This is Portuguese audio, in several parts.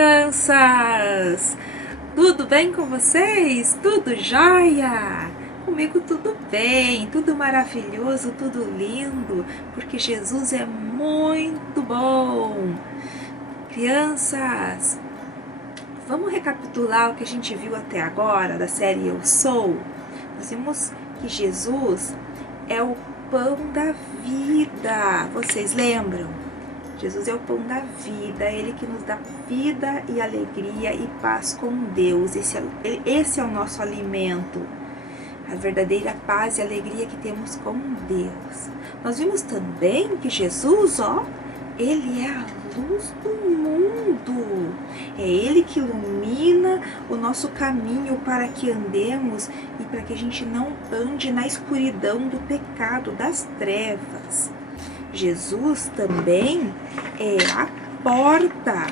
crianças! Tudo bem com vocês? Tudo jóia? Comigo tudo bem, tudo maravilhoso, tudo lindo, porque Jesus é muito bom! Crianças, vamos recapitular o que a gente viu até agora da série Eu Sou? Nós vimos que Jesus é o pão da vida, vocês lembram? Jesus é o pão da vida, Ele que nos dá vida e alegria e paz com Deus. Esse é o nosso alimento, a verdadeira paz e alegria que temos com Deus. Nós vimos também que Jesus, Ele é a luz do mundo. É Ele que ilumina o nosso caminho para que andemos e para que a gente não ande na escuridão do pecado, das trevas. Jesus também é a porta.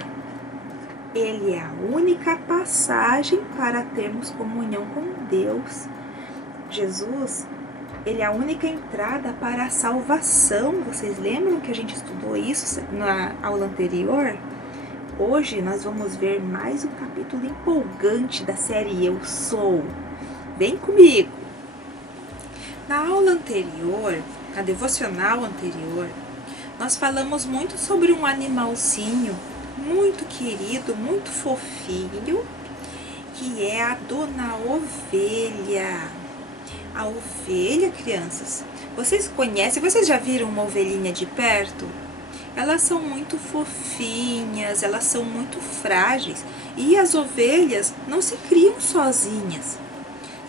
Ele é a única passagem para termos comunhão com Deus. Jesus, Ele é a única entrada para a salvação. Vocês lembram que a gente estudou isso na aula anterior? Hoje nós vamos ver mais um capítulo empolgante da série Eu Sou. Vem comigo! Na aula anterior, na devocional anterior, nós falamos muito sobre um animalzinho muito querido, muito fofinho, que é a dona ovelha. A ovelha, crianças, vocês conhecem, vocês já viram uma ovelhinha de perto? Elas são muito fofinhas, elas são muito frágeis e as ovelhas não se criam sozinhas.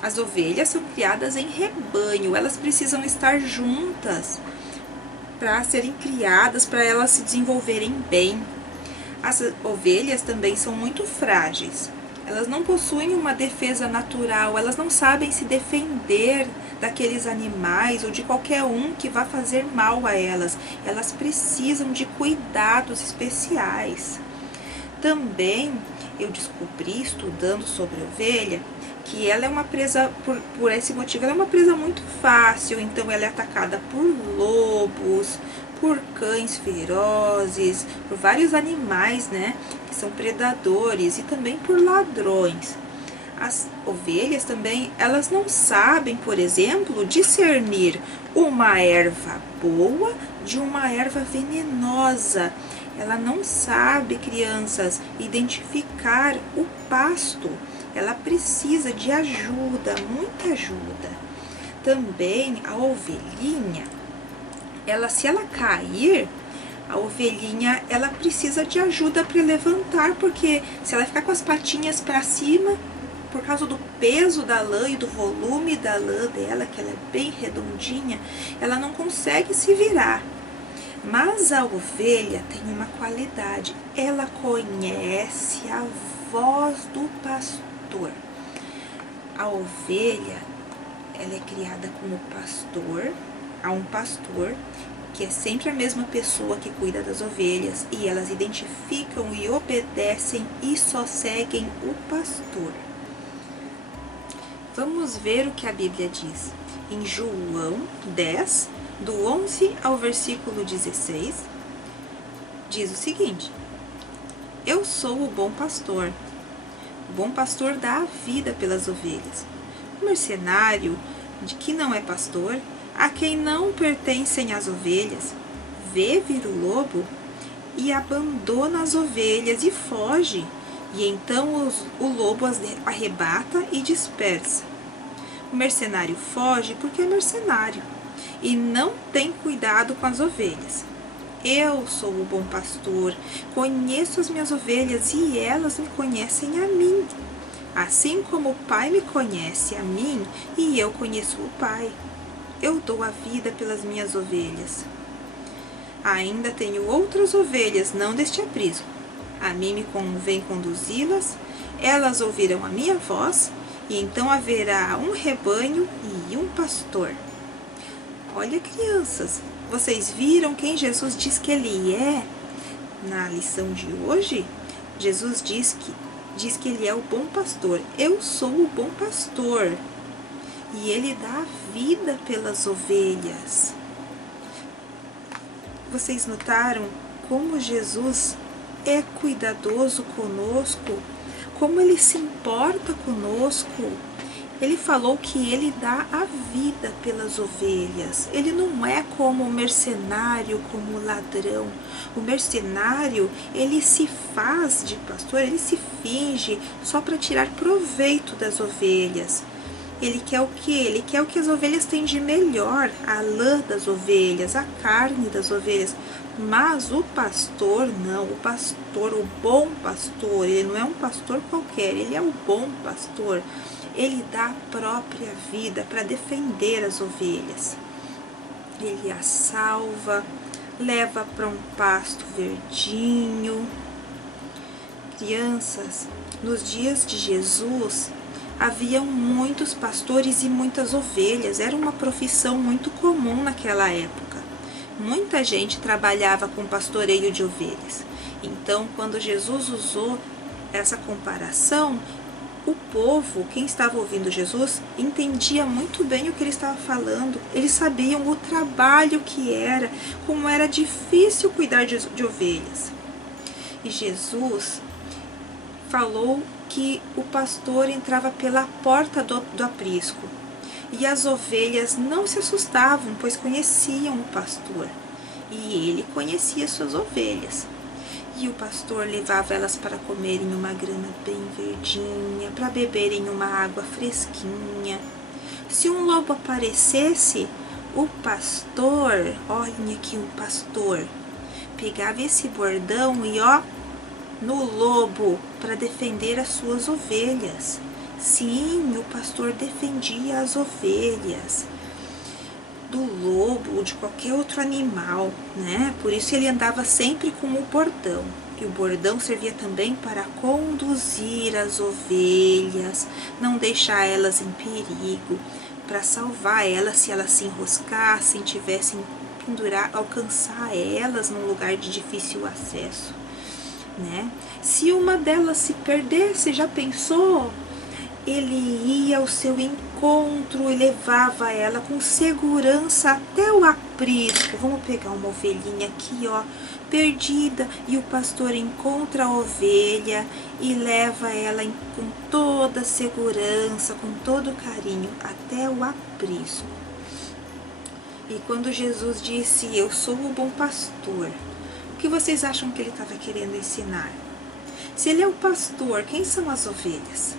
As ovelhas são criadas em rebanho, elas precisam estar juntas para serem criadas, para elas se desenvolverem bem. As ovelhas também são muito frágeis, elas não possuem uma defesa natural, elas não sabem se defender daqueles animais ou de qualquer um que vá fazer mal a elas. Elas precisam de cuidados especiais. Também eu descobri, estudando sobre ovelha, que ela é uma presa, por esse motivo, ela é uma presa muito fácil. Então ela é atacada por lobos, por cães ferozes, por vários animais, né, que são predadores, e também por ladrões. As ovelhas também, elas não sabem, por exemplo, discernir uma erva boa de uma erva venenosa. Ela não sabe, crianças, identificar o pasto. Ela precisa de ajuda, muita ajuda. Também a ovelhinha, se ela cair, a ovelhinha, ela precisa de ajuda para levantar, porque se ela ficar com as patinhas para cima, por causa do peso da lã e do volume da lã dela, que ela é bem redondinha, ela não consegue se virar. Mas a ovelha tem uma qualidade, ela conhece a voz do pastor. A ovelha, ela é criada como pastor, há um pastor, que é sempre a mesma pessoa que cuida das ovelhas, e elas identificam e obedecem e só seguem o pastor. Vamos ver o que a Bíblia diz. Em João 10, do 11 ao versículo 16, diz o seguinte: Eu sou o bom pastor. O bom pastor dá a vida pelas ovelhas. O mercenário, de que não é pastor, a quem não pertencem as ovelhas, vê vir o lobo e abandona as ovelhas e foge, e então o lobo as arrebata e dispersa. O mercenário foge porque é mercenário e não tem cuidado com as ovelhas. Eu sou o bom pastor, conheço as minhas ovelhas e elas me conhecem a mim. Assim como o Pai me conhece a mim e eu conheço o Pai, eu dou a vida pelas minhas ovelhas. Ainda tenho outras ovelhas, não deste aprisco. A mim me convém conduzi-las, elas ouvirão a minha voz, e então haverá um rebanho e um pastor. Olha, crianças, vocês viram quem Jesus diz que Ele é? Na lição de hoje, Jesus diz que Ele é o bom pastor. Eu sou o bom pastor. E Ele dá a vida pelas ovelhas. Vocês notaram como Jesus é cuidadoso conosco, como Ele se importa conosco. Ele falou que Ele dá a vida pelas ovelhas. Ele não é como o mercenário, como o ladrão. O mercenário, ele se faz de pastor, ele se finge só para tirar proveito das ovelhas. Ele quer o quê? Ele quer o que as ovelhas têm de melhor, a lã das ovelhas, a carne das ovelhas. Mas o pastor não, o pastor, o bom pastor, ele não é um pastor qualquer, ele é o bom pastor. Ele dá a própria vida para defender as ovelhas. Ele as salva, leva para um pasto verdinho. Crianças, nos dias de Jesus, haviam muitos pastores e muitas ovelhas. Era uma profissão muito comum naquela época. Muita gente trabalhava com pastoreio de ovelhas. Então, quando Jesus usou essa comparação, o povo, quem estava ouvindo Jesus, entendia muito bem o que ele estava falando. Eles sabiam o trabalho que era, como era difícil cuidar de ovelhas. E Jesus falou que o pastor entrava pela porta do aprisco. E as ovelhas não se assustavam, pois conheciam o pastor. E ele conhecia suas ovelhas. E o pastor levava elas para comerem uma grama bem verdinha, para beberem uma água fresquinha. Se um lobo aparecesse, o pastor, olhem aqui o pastor, pegava esse bordão e no lobo para defender as suas ovelhas. Sim, o pastor defendia as ovelhas do lobo ou de qualquer outro animal, né? Por isso ele andava sempre com o bordão. E o bordão servia também para conduzir as ovelhas, não deixar elas em perigo, para salvar elas se elas se enroscassem, tivessem pendurar, alcançar elas num lugar de difícil acesso, né? Se uma delas se perdesse, já pensou? Ele ia ao seu encontro e levava ela com segurança até o aprisco. Vamos pegar uma ovelhinha aqui, perdida, e o pastor encontra a ovelha e leva ela com toda segurança, com todo carinho, até o aprisco. E quando Jesus disse, eu sou o bom pastor, o que vocês acham que ele estava querendo ensinar? Se ele é o pastor, quem são as ovelhas?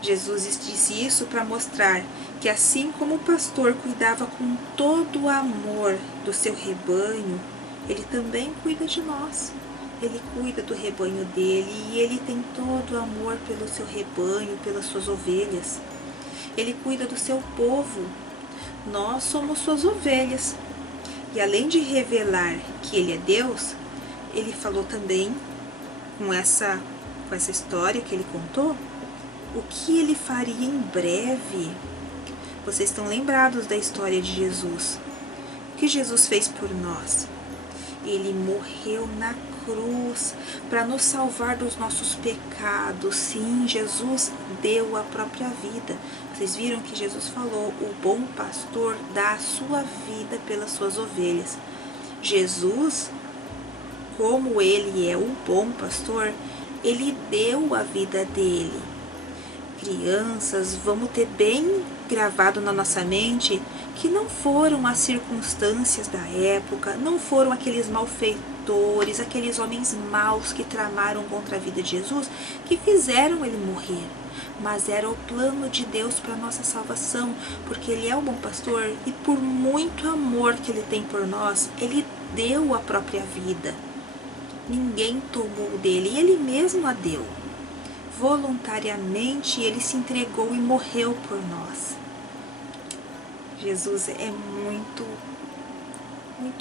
Jesus disse isso para mostrar que assim como o pastor cuidava com todo o amor do seu rebanho, ele também cuida de nós. Ele cuida do rebanho dele e ele tem todo o amor pelo seu rebanho, pelas suas ovelhas. Ele cuida do seu povo. Nós somos suas ovelhas. E além de revelar que ele é Deus, ele falou também, com essa história que ele contou, o que ele faria em breve. Vocês estão lembrados da história de Jesus? O que Jesus fez por nós? Ele morreu na cruz para nos salvar dos nossos pecados. Sim, Jesus deu a própria vida. Vocês viram que Jesus falou, o bom pastor dá a sua vida pelas suas ovelhas. Jesus, como ele é o bom pastor, ele deu a vida dele. Crianças, vamos ter bem gravado na nossa mente que não foram as circunstâncias da época, não foram aqueles malfeitores, aqueles homens maus que tramaram contra a vida de Jesus que fizeram ele morrer, mas era o plano de Deus para a nossa salvação, porque ele é o bom pastor e por muito amor que ele tem por nós, ele deu a própria vida. Ninguém tomou dele e ele mesmo a deu. Voluntariamente ele se entregou e morreu por nós. Jesus é muito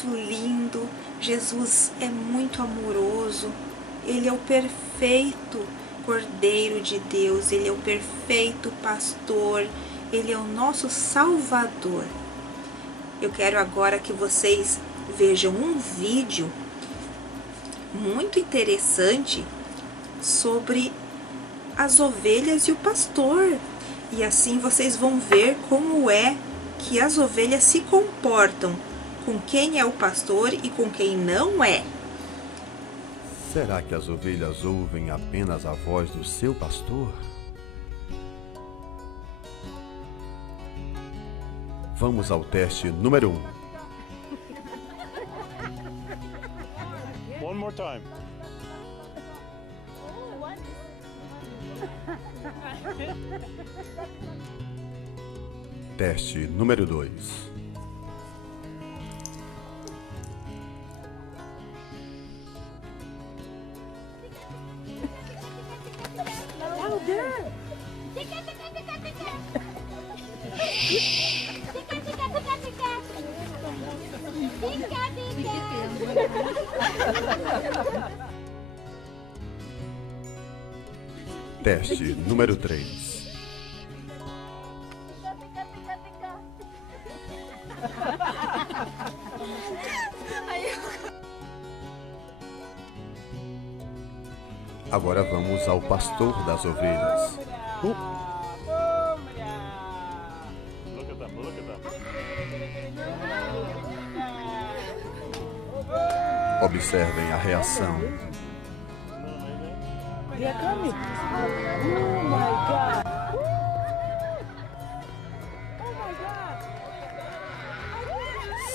lindo, Jesus é muito amoroso, ele é o perfeito Cordeiro de Deus, ele é o perfeito pastor, ele é o nosso Salvador. Eu quero agora que vocês vejam um vídeo muito interessante sobre as ovelhas e o pastor, e assim vocês vão ver como é que as ovelhas se comportam com quem é o pastor e com quem não é. Será que as ovelhas ouvem apenas a voz do seu pastor? Vamos ao teste número 1. One more time. Teste número 2. Teste número 3. Agora vamos ao pastor das ovelhas. Look at them, look at them. Observem a reação.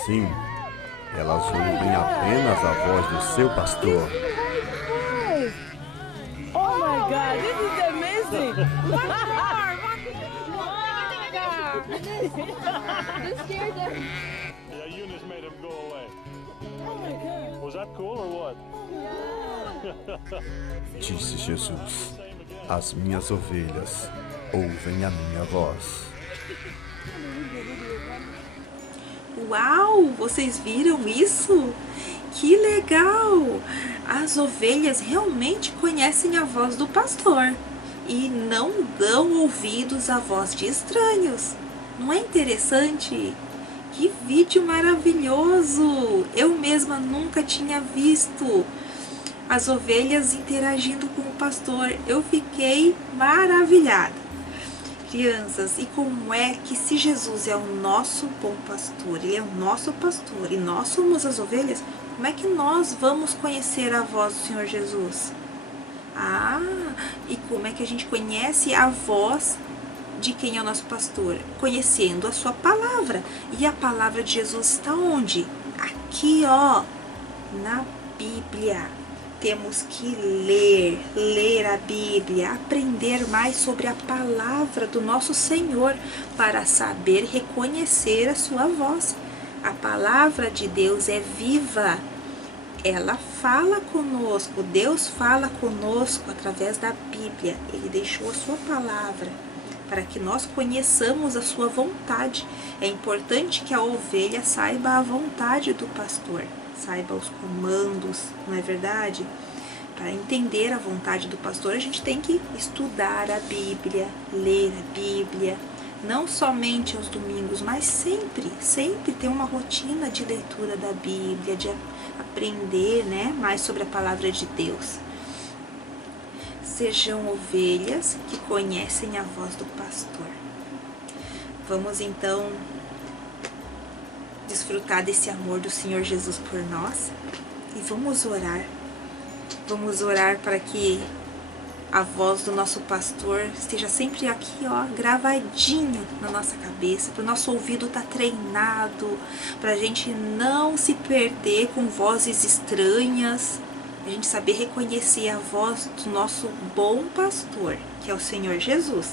Sim, elas ouvem apenas a voz do seu pastor. Oh my God, this is amazing! Yeah, Eunice made him go away. Oh my God! Was that cool or what? Disse Jesus: as minhas ovelhas ouvem a minha voz. Uau, vocês viram isso? Que legal! As ovelhas realmente conhecem a voz do pastor e não dão ouvidos à voz de estranhos. Não é interessante? Que vídeo maravilhoso! Eu mesma nunca tinha visto as ovelhas interagindo com o pastor. Eu fiquei maravilhada. Crianças, e como é que se Jesus é o nosso bom pastor, Ele é o nosso pastor e nós somos as ovelhas, como é que nós vamos conhecer a voz do Senhor Jesus? E como é que a gente conhece a voz de quem é o nosso pastor? Conhecendo a sua palavra. E a palavra de Jesus está onde? Aqui, ó, na Bíblia. Temos que ler a Bíblia, aprender mais sobre a palavra do nosso Senhor para saber reconhecer a sua voz. A palavra de Deus é viva, ela fala conosco, Deus fala conosco através da Bíblia. Ele deixou a sua palavra para que nós conheçamos a sua vontade. É importante que a ovelha saiba a vontade do pastor, saiba os comandos, não é verdade? Para entender a vontade do pastor, a gente tem que estudar a Bíblia, ler a Bíblia, não somente aos domingos, mas sempre ter uma rotina de leitura da Bíblia, de aprender, né, mais sobre a palavra de Deus. Sejam ovelhas que conhecem a voz do pastor. Vamos então desfrutar desse amor do Senhor Jesus por nós e vamos orar. Vamos orar para que a voz do nosso pastor esteja sempre aqui, ó, gravadinho na nossa cabeça, para o nosso ouvido estar treinado, para a gente não se perder com vozes estranhas, a gente saber reconhecer a voz do nosso bom pastor, que é o Senhor Jesus.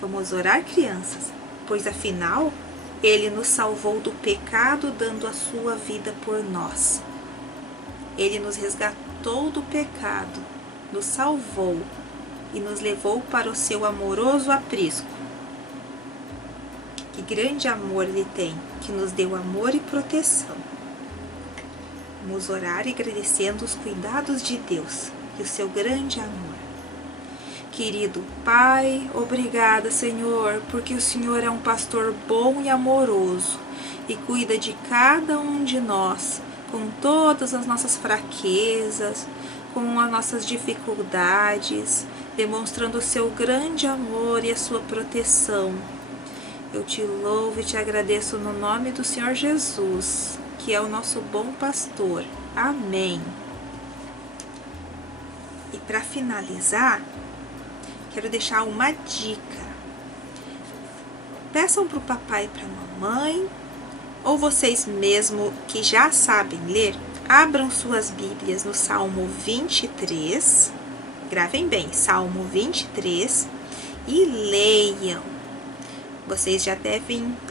Vamos orar, crianças, pois afinal Ele nos salvou do pecado, dando a sua vida por nós. Ele nos resgatou do pecado, nos salvou e nos levou para o seu amoroso aprisco. Que grande amor Ele tem, que nos deu amor e proteção. Vamos orar agradecendo os cuidados de Deus e o seu grande amor. Querido Pai, obrigada, Senhor, porque o Senhor é um pastor bom e amoroso e cuida de cada um de nós, com todas as nossas fraquezas, com as nossas dificuldades, demonstrando o seu grande amor e a sua proteção. Eu te louvo e te agradeço no nome do Senhor Jesus, que é o nosso bom pastor. Amém. E para finalizar, quero deixar uma dica. Peçam para o papai e para a mamãe, ou vocês mesmo que já sabem ler, abram suas Bíblias no Salmo 23, gravem bem, Salmo 23, e leiam.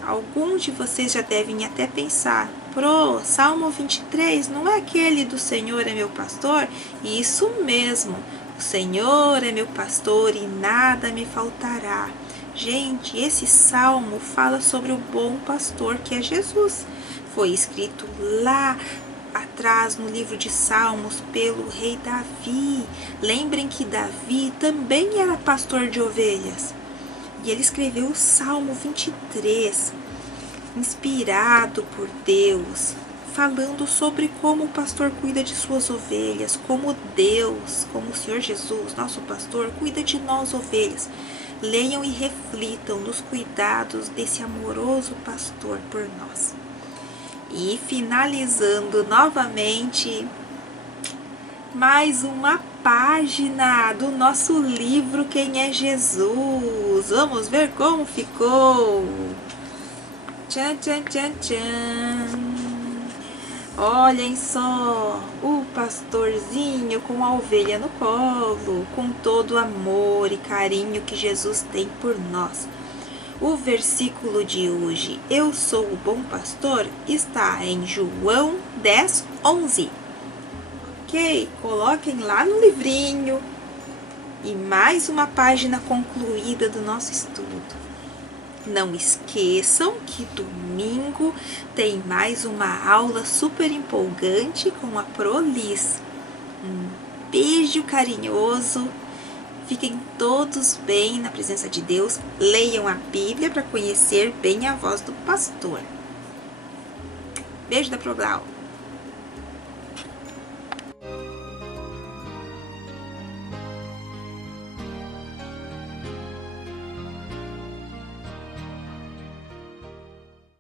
Alguns de vocês já devem até pensar, Salmo 23 não é aquele do Senhor é meu pastor? Isso mesmo, o Senhor é meu pastor e nada me faltará. Gente, esse salmo fala sobre o bom pastor que é Jesus. Foi escrito lá atrás no livro de Salmos pelo rei Davi. Lembrem que Davi também era pastor de ovelhas. E ele escreveu o Salmo 23, inspirado por Deus, falando sobre como o pastor cuida de suas ovelhas, como Deus, como o Senhor Jesus, nosso pastor, cuida de nós ovelhas. Leiam e reflitam nos cuidados desse amoroso pastor por nós. E finalizando novamente, mais uma página do nosso livro Quem é Jesus? Vamos ver como ficou. Tchan, tchan, tchan, tchan. Olhem só, o pastorzinho com a ovelha no colo, com todo o amor e carinho que Jesus tem por nós. O versículo de hoje, eu sou o bom pastor, está em João 10, 11. Ok, coloquem lá no livrinho. E mais uma página concluída do nosso estudo. Não esqueçam que domingo tem mais uma aula super empolgante com a Prolis. Um beijo carinhoso. Fiquem todos bem na presença de Deus. Leiam a Bíblia para conhecer bem a voz do pastor. Beijo da Proglau.